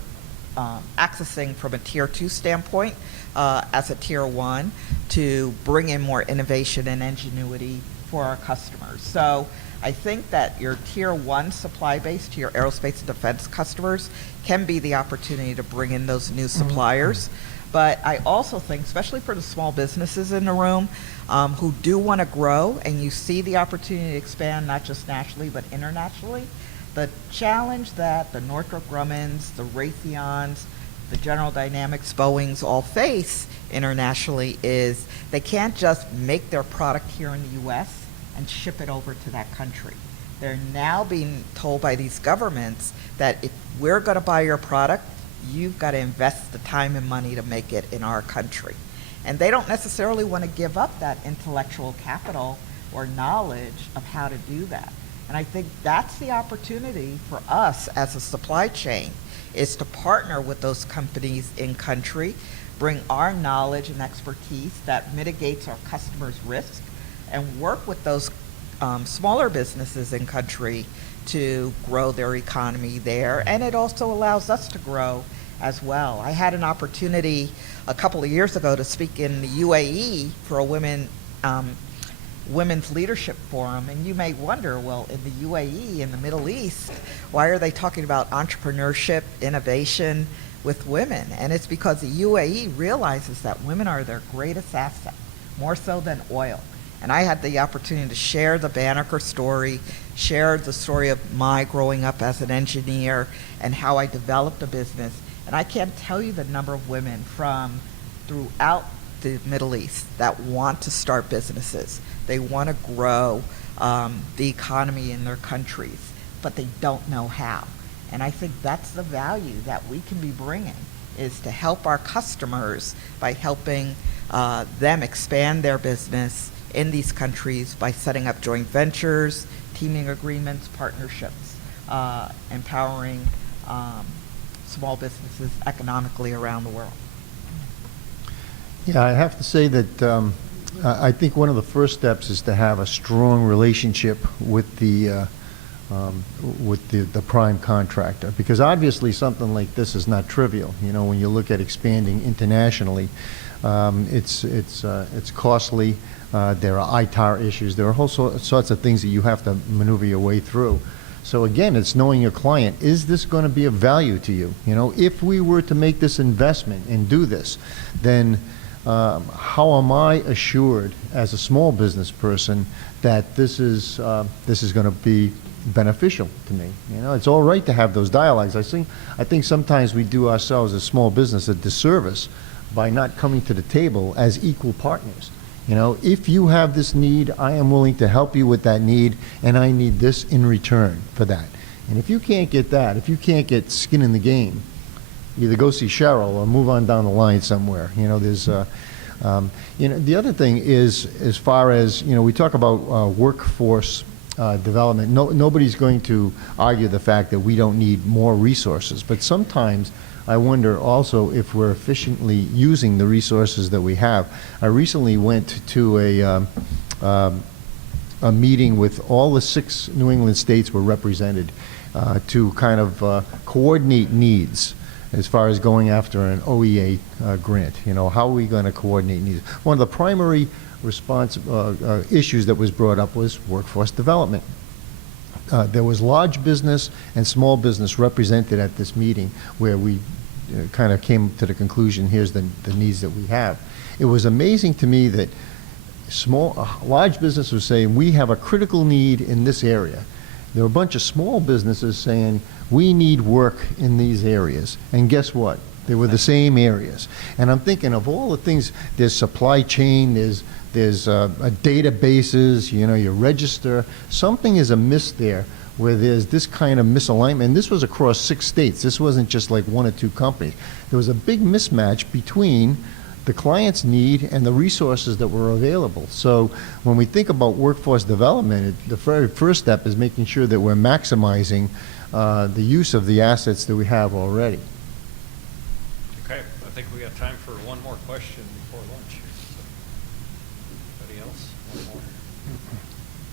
accessing from a tier 2 standpoint as a tier 1 to bring in more innovation and ingenuity for our customers. So I think that your tier 1 supply base to your aerospace and defense customers can be the opportunity to bring in those new suppliers. But I also think, especially for the small businesses in the room who do want to grow, and you see the opportunity to expand not just nationally but internationally, the challenge that the Northrop Grummans, the Raytheons, the General Dynamics, Boeings all face internationally is they can't just make their product here in the U.S. and ship it over to that country. They're now being told by these governments that if we're going to buy your product, you've got to invest the time and money to make it in our country. And they don't necessarily want to give up that intellectual capital or knowledge of how to do that. And I think that's the opportunity for us as a supply chain, is to partner with those companies in country, bring our knowledge and expertise that mitigates our customers' risk, and work with those smaller businesses in country to grow their economy there. And it also allows us to grow as well. I had an opportunity a couple of years ago to speak in the UAE for a women's leadership forum, and you may wonder, well, in the UAE, in the Middle East, why are they talking about entrepreneurship, innovation with women? And it's because the UAE realizes that women are their greatest asset, more so than oil. And I had the opportunity to share the Banneker story, share the story of my growing up as an engineer and how I developed a business. And I can't tell you the number of women from throughout the Middle East that want to start businesses. They want to grow the economy in their countries, but they don't know how. And I think that's the value that we can be bringing, is to help our customers by helping them expand their business in these countries by setting up joint ventures, teaming agreements, partnerships, empowering small businesses economically around the world. Yeah, I have to say that I think one of the first steps is to have a strong relationship with the prime contractor, because obviously something like this is not trivial. You know, when you look at expanding internationally, it's costly. There are ITAR issues. There are whole sorts of things that you have to maneuver your way through. So again, it's knowing your client. Is this going to be of value to you? You know, if we were to make this investment and do this, then how am I assured as a small business person that this is going to be beneficial to me? You know, it's all right to have those dialogues. I think sometimes we do ourselves as small business a disservice by not coming to the table as equal partners. You know, if you have this need, I am willing to help you with that need, and I need this in return for that. And if you can't get that, if you can't get skin in the game, either go see Cheryl or move on down the line somewhere. You know, there's, you know, the other thing is, as far as, you know, we talk about workforce development. Nobody's going to argue the fact that we don't need more resources, but sometimes I wonder also if we're efficiently using the resources that we have. I recently went to a meeting with all the 6 New England states were represented to kind of coordinate needs as far as going after an OEA grant. You know, how are we going to coordinate needs? One of the primary issues that was brought up was workforce development. There was large business and small business represented at this meeting, where we kind of came to the conclusion, here's the needs that we have. It was amazing to me that large business was saying, we have a critical need in this area. There were a bunch of small businesses saying, we need work in these areas. And guess what? They were the same areas. And I'm thinking of all the things, there's supply chain, there's databases, you know, you register. Something is amiss there where there's this kind of misalignment. And this was across 6 states. This wasn't just like 1 or 2 companies. There was a big mismatch between the client's need and the resources that were available. So when we think about workforce development, the very first step is making sure that we're maximizing the use of the assets that we have already. Okay, I think we got time for one more question before lunch. Anybody else? One more.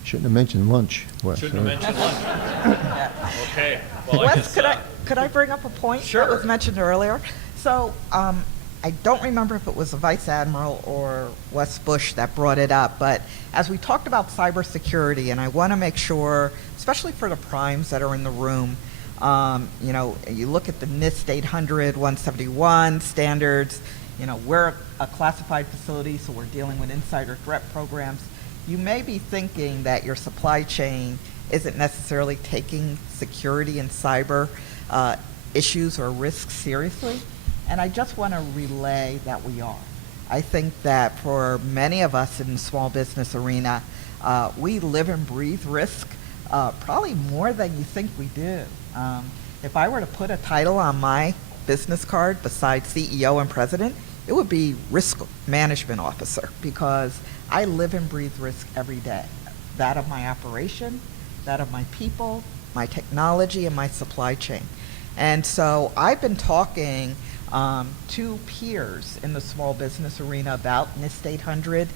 Shouldn't have mentioned lunch. Wes. Shouldn't have mentioned lunch. Okay. Well, I Wes, guess, could I bring up a point Sure. that was mentioned earlier? So I don't remember if it was the Vice Admiral or Wes Bush that brought it up, but as we talked about cybersecurity, and I want to make sure, especially for the primes that are in the room, you know, you look at the NIST 800, 171 standards, you know, we're a classified facility, so we're dealing with insider threat programs. You may be thinking that your supply chain isn't necessarily taking security and cyber issues or risks seriously, and I just want to relay that we are. I think that for many of us in the small business arena, we live and breathe risk, probably more than you think we do. If I were to put a title on my business card besides CEO and president, it would be risk management officer, because I live and breathe risk every day. That of my operation, that of my people, my technology, and my supply chain. And so I've been talking to peers in the small business arena about NIST 800,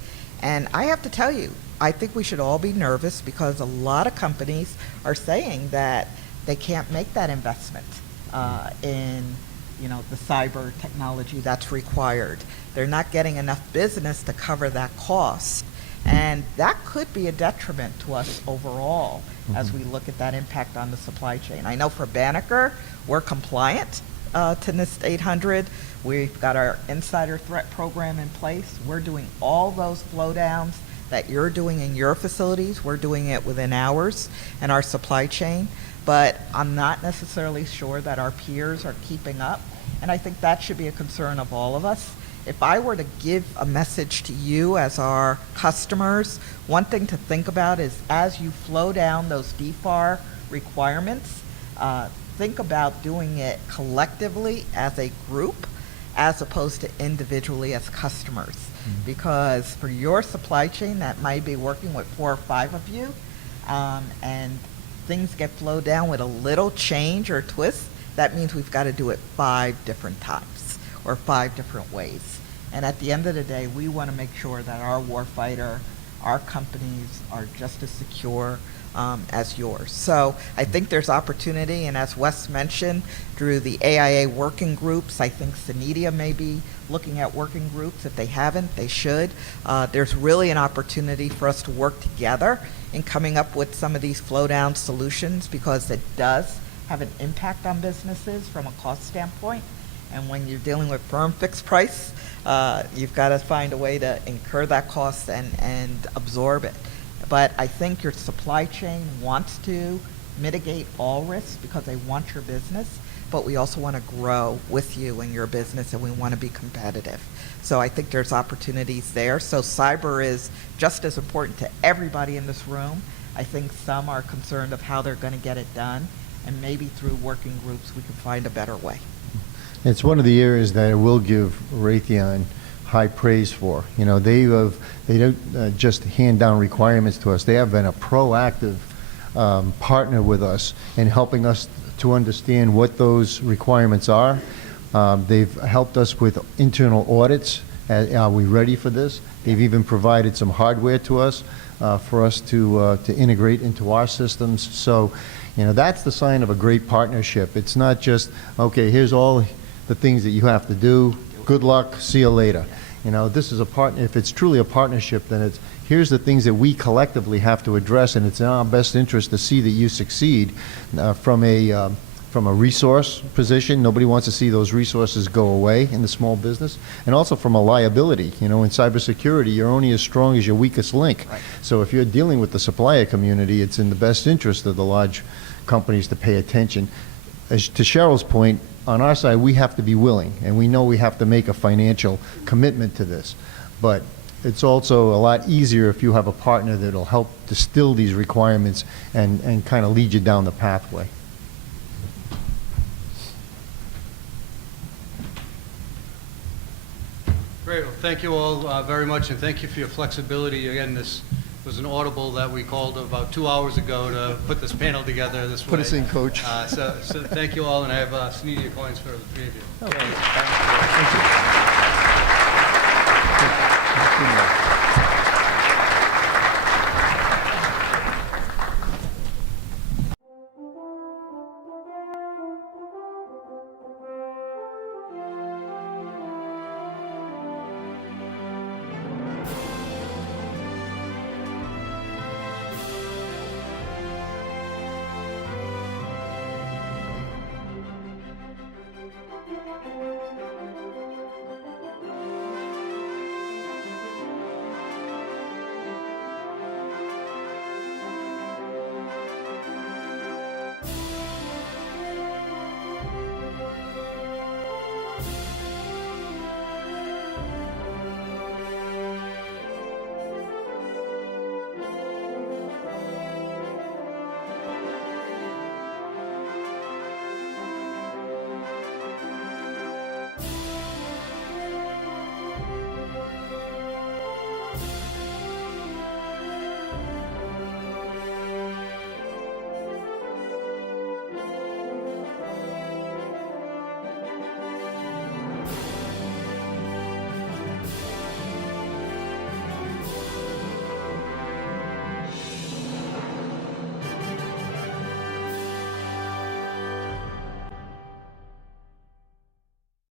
and I have to tell you, I think we should all be nervous, because a lot of companies are saying that they can't make that investment in, you know, the cyber technology that's required. They're not getting enough business to cover that cost, and that could be a detriment to us overall as we look at that impact on the supply chain. I know for Banneker, we're compliant to NIST 800. We've got our insider threat program in place. We're doing all those flow downs that you're doing in your facilities. We're doing it within hours in our supply chain, but I'm not necessarily sure that our peers are keeping up, and I think that should be a concern of all of us. If I were to give a message to you as our customers, one thing to think about is, as you flow down those DFAR requirements, think about doing it collectively as a group as opposed to individually as customers. Because for your supply chain, that might be working with 4 or 5 of you, and things get flowed down with a little change or twist, that means we've got to do it 5 different times or 5 different ways. And at the end of the day, we want to make sure that our warfighter, our companies are just as secure as yours. So I think there's opportunity, and as Wes mentioned, through the AIA working groups, I think SENEDIA may be looking at working groups. If they haven't, they should. There's really an opportunity for us to work together in coming up with some of these flow-down solutions, because it does have an impact on businesses from a cost standpoint. And when you're dealing with firm fixed price, you've got to find a way to incur that cost and absorb it. But I think your supply chain wants to mitigate all risks because they want your business, but we also want to grow with you and your business, and we want to be competitive. So I think there's opportunities there. So cyber is just as important to everybody in this room. I think some are concerned of how they're going to get it done, and maybe through working groups we can find a better way. It's one of the areas that I will give Raytheon high praise for. You know, they don't just hand down requirements to us. They have been a proactive partner with us in helping us to understand what those requirements are. They've helped us with internal audits. Are we ready for this? They've even provided some hardware to us for us to integrate into our systems. So, you know, that's the sign of a great partnership. It's not just, okay, here's all the things that you have to do. Good luck, see you later. You know, this is a partner. If it's truly a partnership, then it's here's the things that we collectively have to address, and it's in our best interest to see that you succeed. From a resource position, nobody wants to see those resources go away in the small business, and also from a liability. You know, in cybersecurity, you're only as strong as your weakest link. Right. So if you're dealing with the supplier community, it's in the best interest of the large companies to pay attention. As to Cheryl's point, on our side, we have to be willing, and we know we have to make a financial commitment to this. But it's also a lot easier if you have a partner that'll help distill these requirements and kind of lead you down the pathway. Great. Well, thank you all very much, and thank you for your flexibility. Again, this was an audible that we called about 2 hours ago to put this panel together this way. Put us in, Coach. So thank you all, and I have SENEDIA coins for the three of you. Thank you.